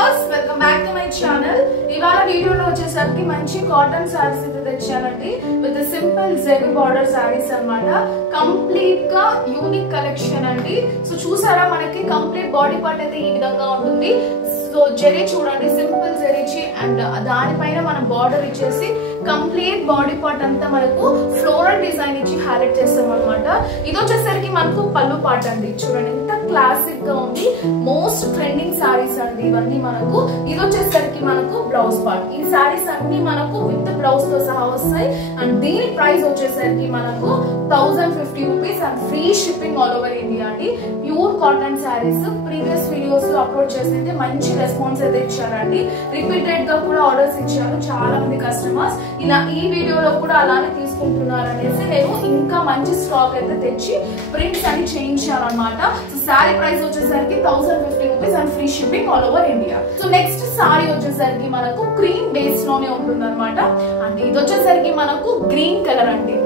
viewers, welcome back to my channel. ఇవాళ వీడియోలో వచ్చేసరికి మంచి కాటన్ సారీస్ అయితే తెచ్చానండి with simple zari border saris అన్నమాట. కంప్లీట్ గా యూనిక్ కలెక్షన్ అండి. సో చూసారా మనకి కంప్లీట్ బాడీ పార్ట్ అయితే ఈ విధంగా ఉంటుంది. సో జెరీ చూడండి, సింపుల్ జెరీ ఇచ్చి అండ్ దానిపైన మనం బార్డర్ ఇచ్చేసి కంప్లీట్ బాడీ పార్ట్ అంతా మనకు ఫ్లోరల్ డిజైన్ ఇచ్చి హైలైట్ చేస్తాం అనమాట. ఇది వచ్చేసరికి మనకు పళ్ళు పార్ట్ అండి. చూడండి ఎంత క్లాసిక్ గా ఉంది. మోస్ట్ ట్రెండింగ్ సారీస్ అండి ఇవన్నీ మనకు. ఇది వచ్చేసరికి మనకు బ్లౌజ్ పార్ట్. ఈ సారీస్ అన్ని మనకు విత్ బ్లౌజ్ తో సహా వస్తాయి అండ్ దీని ప్రైస్ వచ్చేసరికి మనకు 1050 rupees and free shipping all over India అండి. Pure cotton saris. Previous videos లో అప్లోడ్ చేస్తే మంచి రెస్పాన్స్ అయితే ఇచ్చారండి. రిపీటెడ్ గా కూడా ఆర్డర్స్ ఇచ్చారు చాలా మంది కస్టమర్స్. ఇలా ఈ వీడియోలో కూడా అలానే తీసుకుంటున్నారు అనేసి నేను ఇంకా మంచి స్టాక్ అయితే తెచ్చి ప్రింట్స్ అని చేయించాను అనమాట. సో సారీ ప్రైస్ వచ్చేసరికి 1050 rupees and free shipping all over India. So next sari వచ్చేసరికి మనకు క్రీమ్ బేస్ లోనే ఉంటుంది అనమాట. అండ్ ఇది వచ్చేసరికి మనకు గ్రీన్ కలర్ అండి.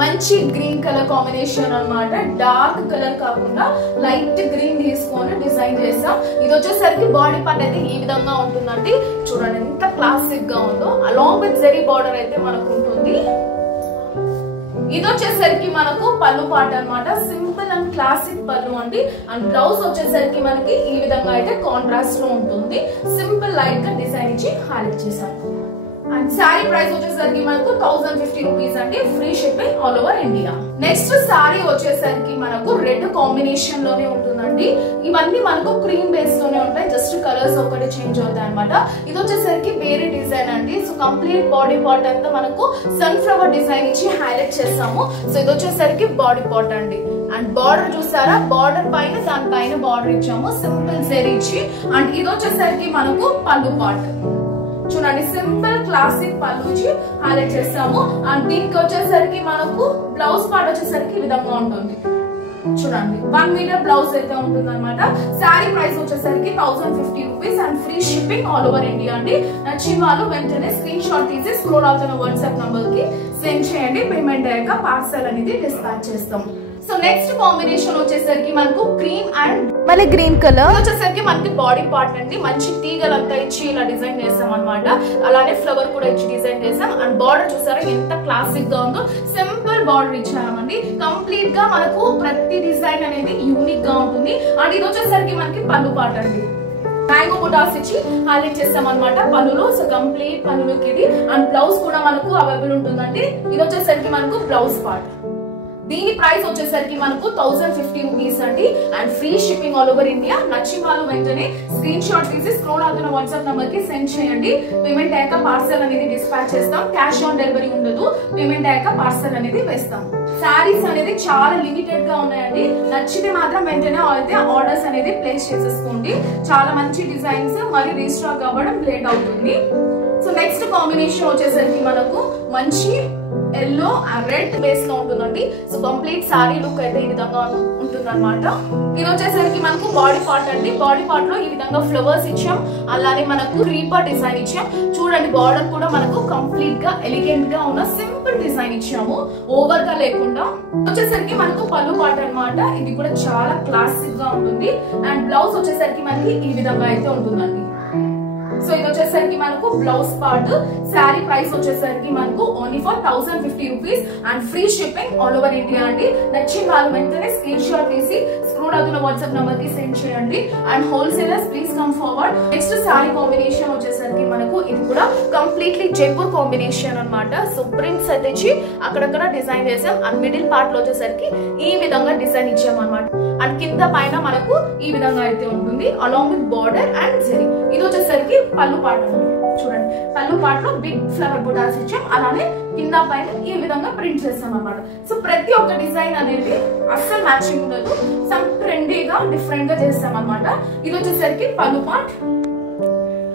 మంచి గ్రీన్ కలర్ కాంబినేషన్ అన్నమాట. డార్క్ కలర్ కాకుండా లైట్ గ్రీన్ తీసుకొని డిజైన్ చేసాం. ఇది వచ్చేసరికి బాడీ పార్ట్ అయితే ఈ విధంగా ఉంటుందండి. చూడండి ఎంత క్లాసిక్ గా ఉందో. అలాంగ్ విత్ జెరీ బార్డర్ అయితే మనకు ఉంటుంది. ఇది వచ్చేసరికి మనకు పళ్ళు పార్ట్ అన్నమాట. సింపుల్ అండ్ క్లాసిక్ పళ్ళు అండి. అండ్ బ్లౌజ్ వచ్చేసరికి మనకి ఈ విధంగా అయితే కాంట్రాస్ట్ లో ఉంటుంది. సింపుల్ లైట్ గా డిజైన్ ఇచ్చి హైలైట్ చేశాం. అండ్ సారీ ప్రైస్ వచ్చేసరికి మనకు 1050 రూపీస్ అండి. Free shipping all over India. Next sari వచ్చేసరికి మనకు రెడ్ కాంబినేషన్ లోనే ఉంటుందండి. ఇవన్నీ మనకు క్రీమ్ బేస్ లోనే ఉంటాయి. జస్ట్ కలర్స్ ఒకటి చేంజ్ అవుతాయి అనమాట. ఇది వచ్చేసరికి వేరే డిజైన్ అండి. సో కంప్లీట్ బాడీ పార్ట్ అంతా మనకు సన్ఫ్లవర్ డిజైన్ ఇచ్చి హైలైట్ చేస్తాము. సో ఇది వచ్చేసరికి బాడీ పార్ట్ అండి. అండ్ బార్డర్ చూసారా, బార్డర్ పైన దానిపైన బార్డర్ ఇచ్చాము సింపుల్ జెరీ ఇచ్చి. అండ్ ఇది వచ్చేసరికి మనకు పళ్ళు పార్ట్. చూడండి సింపుల్ క్లాసిక్ పళ్ళు ఇచ్చి హైలైట్ చేస్తాము. అండ్ దీనికి వచ్చేసరికి మనకు బ్లౌజ్ పార్ట్ వచ్చేసరికి ఈ విధంగా ఉంటుంది. చూడండి 1 మీటర్ బ్లౌజ్ అయితే ఉంటుంది అనమాట. శారీ ప్రైస్ వచ్చేసరికి 1050 rupees and free shipping all over India అండి. నచ్చిన వాళ్ళు వెంటనే స్క్రీన్ షాట్ తీసి స్క్రోల్ అవుతున్న వాట్సాప్ నంబర్ కి సెండ్ చేయండి. పేమెంట్ అయ్యాక పార్సల్ అనేది డిస్పాచ్ చేస్తాం. సో నెక్స్ట్ కాంబినేషన్ వచ్చేసరికి మనకు క్రీమ్ అండ్ మళ్ళీ గ్రీన్ కలర్ వచ్చేసరికి మనకి బాడీ పార్ట్ అండి. మంచి తీగలంతా ఇచ్చి ఇలా డిజైన్ చేస్తాం అనమాట. అలానే ఫ్లవర్ కూడా ఇచ్చి డిజైన్ చేసాం. అండ్ బార్డర్ చూసారా ఎంత క్లాసిక్ గా ఉందో. సింపుల్ బార్డర్ ఇచ్చామండి. కంప్లీట్ గా మనకు ప్రతి డిజైన్ అనేది యూనిక్ గా ఉంటుంది. అండ్ ఇది వచ్చేసరికి మనకి పళ్ళు పార్ట్ అండి. మ్యాంగో బుటాస్ ఇచ్చి హైలైట్ చేస్తాం అనమాట పళ్ళులో. సో కంప్లీట్ పళ్ళులోకి ఇది. అండ్ బ్లౌజ్ కూడా మనకు అవైలబుల్ ఉంటుందండి. ఇది వచ్చేసరికి మనకు బ్లౌజ్ పార్ట్. దీని ప్రైస్ వచ్చేసరికి మనకు 1050 రూపీస్ అండి and free shipping all over India. నచ్చిన వాళ్ళు వెంటనే స్క్రీన్ షాట్ తీసి స్క్రోల్ అవుతున్న వాట్సాప్ నంబర్ కి సెండ్ చేయండి. పేమెంట్ అయ్యాక పార్సల్ అనేది డిస్పాచ్ చేస్తాం. క్యాష్ ఆన్ డెలివరీ ఉండదు. పేమెంట్ అయ్యాక పార్సల్ అనేది వేస్తాం. శారీస్ అనేది చాలా లిమిటెడ్ గా ఉన్నాయండి. నచ్చితే మాత్రం వెంటనే అయితే ఆర్డర్స్ అనేది ప్లేస్ చేసేసుకోండి. చాలా మంచి డిజైన్స్ మరి రీస్టాక్ అవ్వడం లేట్ అవుతుంది. సో నెక్స్ట్ కాంబినేషన్ వచ్చేసరికి మనకు మంచి ఎల్లో అండ్ రెడ్ బేస్ లో ఉంటుందండి. సో కంప్లీట్ సారీ లుక్ అయితే ఈ విధంగా ఉంటుంది అనమాట. ఇది వచ్చేసరికి మనకు బాడీ పార్ట్ అండి. బాడీ పార్ట్ లో ఈ విధంగా ఫ్లవర్స్ ఇచ్చాం. అలానే మనకు క్రీపర్ డిజైన్ ఇచ్చాం. చూడండి బార్డర్ కూడా మనకు కంప్లీట్ గా ఎలిగెంట్ గా ఉన్న సింపుల్ డిజైన్ ఇచ్చాము. ఓవర్ గా లేకుండా. వచ్చేసరికి మనకు పళ్ళు పార్ట్ అనమాట. ఇది కూడా చాలా క్లాసిక్ గా ఉంటుంది. అండ్ బ్లౌజ్ వచ్చేసరికి మనకి ఈ విధంగా అయితే ఉంటుందండి. సో ఇది వచ్చేసరికి మనకు బ్లౌజ్ పార్ట్. శారీ ప్రైస్ వచ్చేసరికి మనకు only for 1050 rupees and free shipping all over India అండి. నచ్చిన వాళ్ళు వెంటనే స్క్రీన్ షాట్ తీసి స్క్రోల్ అవుతున్న వాట్సాప్ నంబర్ కి సెండ్ చేయండి. And wholesalers please come forward. Next sari combination వచ్చేసరికి మనకు ఇది కూడా కంప్లీట్లీ జైపూర్ కాంబినేషన్ అనమాట. సో ప్రింట్స్ అయితే ఇచ్చి అక్కడక్కడ డిజైన్ చేసాం. అండ్ మిడిల్ పార్ట్ లో వచ్చేసరికి ఈ విధంగా డిజైన్ ఇచ్చాం అనమాట. అండ్ కింద పైన మనకు ఈ విధంగా అయితే ఉంటుంది అలాంగ్ విత్ బార్డర్ అండ్ జెరీ. ఇది వచ్చేసరికి పళ్ళు పార్ట్ అండి. చూడండి పళ్ళు పార్ట్ లో బిగ్ ఫ్లవర్ బుటాస్ ఇచ్చాం. అలానే కింద పైన ఈ విధంగా ప్రింట్ చేస్తాం అనమాట. సో ప్రతి ఒక్క డిజైన్ అనేది అస్సలు మ్యాచింగ్ ఉండదు. సమ్ ట్రెండీగా డిఫరెంట్ గా చేస్తాం అనమాట. ఇది వచ్చేసరికి పళ్ళు పార్ట్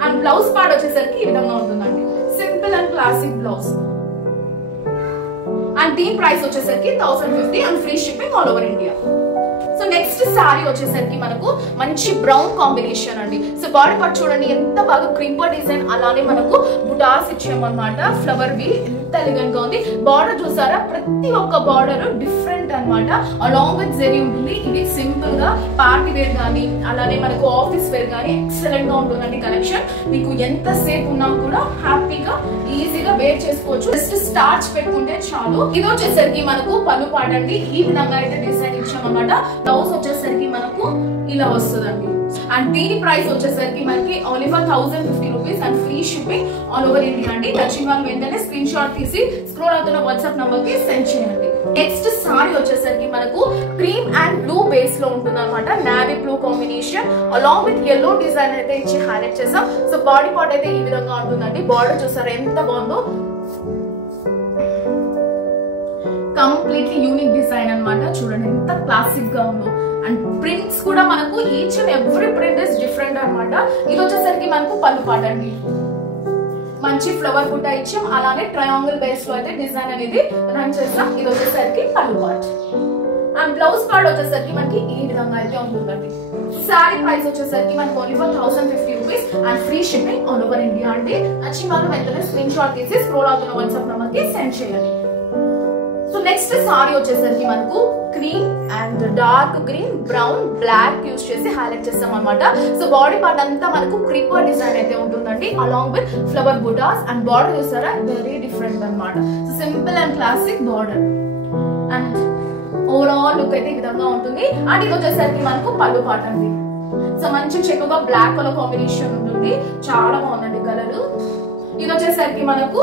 అండ్ బ్లౌజ్ పార్ట్ వచ్చేసరికి ఈ విధంగా ఉంటుందండి. Simple and classic blouse. And దీని ప్రైస్ వచ్చేసరికి 1050 and free shipping all over India. So next sari వచ్చేసరికి మనకు మంచి బ్రౌన్ కాంబినేషన్ అండి. సో బాడీ పార్ట్ చూడండి ఎంత బాగా క్రీపర్ డిజైన్. అలానే మనకు బుటాస్ ఇచ్చామన్నమాట. ఫ్లవర్ వి ఎంత ఎంత ఎలిగెంట్ గా ఉంది. బార్డర్ చూసారా, ప్రతి ఒక్క బార్డర్ డిఫరెంట్ అన్నమాట. అలాంగ్ విత్ జెరీ ఉంటుంది. ఇది సింపుల్ గా పార్టీ వేర్ గానీ అలానే మనకు ఆఫీస్ వేర్ గానీ ఎక్సలెంట్ గా ఉంటుందండి కలెక్షన్. మీకు ఎంత సేపు ఉన్నా కూడా హ్యాపీగా ఈజీగా వేర్ చేసుకోవచ్చు. జస్ట్ స్టార్చ్ పెట్టుకుంటే చాలు. ఇది వచ్చేసరికి మనకు పళ్ళు పాట అండి. ఈ విధంగా అయితే డిజైన్ ఇచ్చామన్నమాట. బ్లౌజ్ వచ్చేసరికి మనకు ఇలా వస్తుందండి. అండ్ దీని ప్రైస్ వచ్చేసరికి మనకి only for 1050 rupees and free shipping all over India అండి. నచ్చిన వాళ్ళు వెంటనే స్క్రీన్ షాట్ తీసి స్క్రోల్ అవుతున్న వాట్సాప్ నంబర్ కి సెండ్ చేయండి. నెక్స్ట్ సారీ వచ్చేసరికి మనకు క్రీమ్ అండ్ బ్లూ బేస్ లో ఉంటుంది అనమాట. Navy blue combination along with yellow design అయితే ఇచ్చి హైలైట్ చేసాం. సో బాడీ పార్ట్ అయితే ఈ విధంగా ఉంటుందండి. బార్డర్ చూసారా ఎంత బాగుందో, కంప్లీట్లీ యూనిక్ డిజైన్ అన్నమాట. చూడండి ఎంత క్లాసిక్ గా ఉందో. అండ్ ప్రింట్స్ కూడా మనకు each and every print is different అన్నమాట. ఇది వచ్చేసరికి మనకు పళ్ళు పాట అండి. మంచి ఫ్లవర్ బుట్ట ఇచ్చాం. అలానే ట్రయాంగిల్ బేస్ లో అయితే డిజైన్ అనేది రన్ చేస్తాం. ఇది వచ్చేసరికి పళ్ళు పాట. అండ్ బ్లౌజ్ పార్ట్ వచ్చేసరికి మనకి ఈ విధంగా అయితే ఉంటుందండి. సారీ ప్రైస్ వచ్చేసరికి మనకి only for 1050 rupees and free shipping all over India అండి. నచ్చిన వాళ్ళు వెంటనే స్క్రీన్ షాట్ తీసి స్క్రోల్ అవుతున్న వాట్సాప్ నంబర్ కి సెండ్ చేయండి. సో నెక్స్ట్ సారీ వచ్చేసరికి మనకు cream and dark green, brown, black use చేసి హైలైట్ చేస్తాం అనమాట. సో బాడీ పార్ట్ అంతా మనకు క్రీపర్ డిజైన్ అయితే ఉంటుందండి అలాంగ్ విత్ ఫ్లవర్ బుటాస్. అండ్ బార్డర్ చూసారా వెరీ డిఫరెంట్ అనమాట. So simple and classic border and overall look అయితే ఈ విధంగా ఉంటుంది. అండ్ ఇది వచ్చేసరికి మనకు పళ్ళు పాట అండి. సో మంచి చెక్కుగా బ్లాక్ కలర్ కాంబినేషన్ ఉంటుంది. చాలా బాగుందండి కలర్. ఇది వచ్చేసరికి మనకు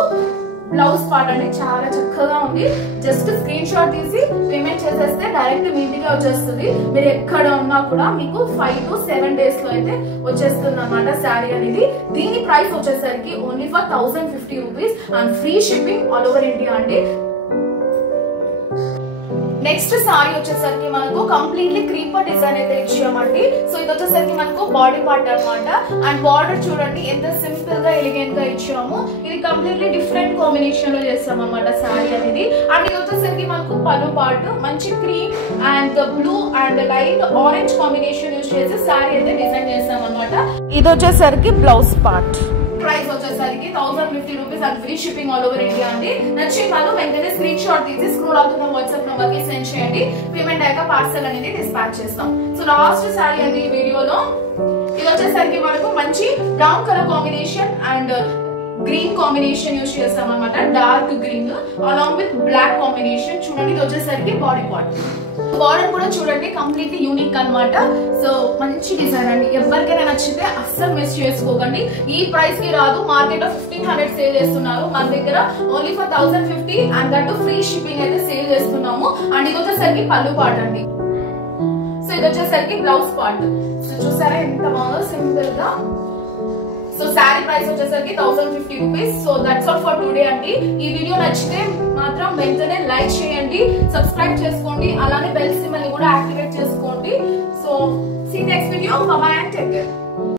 బ్లౌజ్ పార్ట్ అండి. చాలా చక్కగా ఉంది. జస్ట్ స్క్రీన్ షాట్ తీసి పేమెంట్ చేసేస్తే డైరెక్ట్ మీ ఇంటికి వచ్చేస్తుంది. మీరు ఎక్కడ ఉన్నా కూడా మీకు 5 to 7 days లో అయితే వచ్చేస్తుంది అనమాట శారీ అనేది. దీని ప్రైస్ వచ్చేసరికి only for 1050 rupees and free shipping all over India అండి. నెక్స్ట్ సారీ వచ్చేసరికి మనకు కంప్లీట్లీ క్రీపర్ డిజైన్ అయితే ఇచ్చామండి. సో ఇది వచ్చేసరికి మనకు బాడీ పార్ట్ అనమాట. అండ్ బార్డర్ చూడండి ఎంత సింపుల్ గా ఎలిగెంట్ గా ఇచ్చాము. ఇది కంప్లీట్లీ డిఫరెంట్ కాంబినేషన్ లో చేస్తాం అనమాట సారీ అనేది. అండ్ ఇది వచ్చేసరికి మనకు పళ్ళు పార్ట్ మంచి cream and blue and light orange combination use చేసి సారీ అయితే డిజైన్ చేస్తాం అనమాట. ఇది వచ్చేసరికి బ్లౌజ్ పార్ట్. ప్రైస్ వచ్చేసరికి 1050 rupees and free shipping all over India అండి. నచ్చిన వాళ్ళు వెంటనే స్క్రీన్ షాట్ తీసి స్క్రోల్ అవుతున్న వాట్సాప్ నంబర్ కి సెండ్ చేయండి. పేమెంట్ అయ్యాక పార్సల్ అనేది డిస్పాచ్ చేస్తాం. సో లాస్ట్ సారీ అండి ఈ వీడియోలో. ఇది వచ్చేసరికి మనకు మంచి brown colour combination and green combination use చేస్తాం అనమాట. Dark green along with black combination. చూడండి ఇది వచ్చేసరికి బాడీ పార్ట్. బార్డర్ కూడా చూడండి కంప్లీట్లీ యూనిక్ అన్నమాట. సో మంచి డిజైన్ అండి. ఎవరికైనా నచ్చితే అస్సలు మిస్ చేసుకోకండి. ఈ ప్రైస్ కి రాదు. మార్కెట్ లో 1500 సేల్ చేస్తున్నారు. మన దగ్గర only for 1050 and that free shipping అయితే సేల్ చేస్తున్నాము. అండ్ ఇది వచ్చేసరికి పళ్ళు పార్ట్ అండి. సో ఇది వచ్చేసరికి బ్లౌజ్ పార్ట్. సో చూసారా ఎంత బాగుందో సింపుల్ గా. సో శారీ ప్రైస్ వచ్చేసరికి 1050 rupees. So that's all for today అండి. ఈ వీడియో నచ్చితే మాత్రం వెంటనే లైక్ చేయండి, సబ్స్క్రైబ్ చేసుకోండి, అలానే బెల్ సింబల్ ని కూడా యాక్టివేట్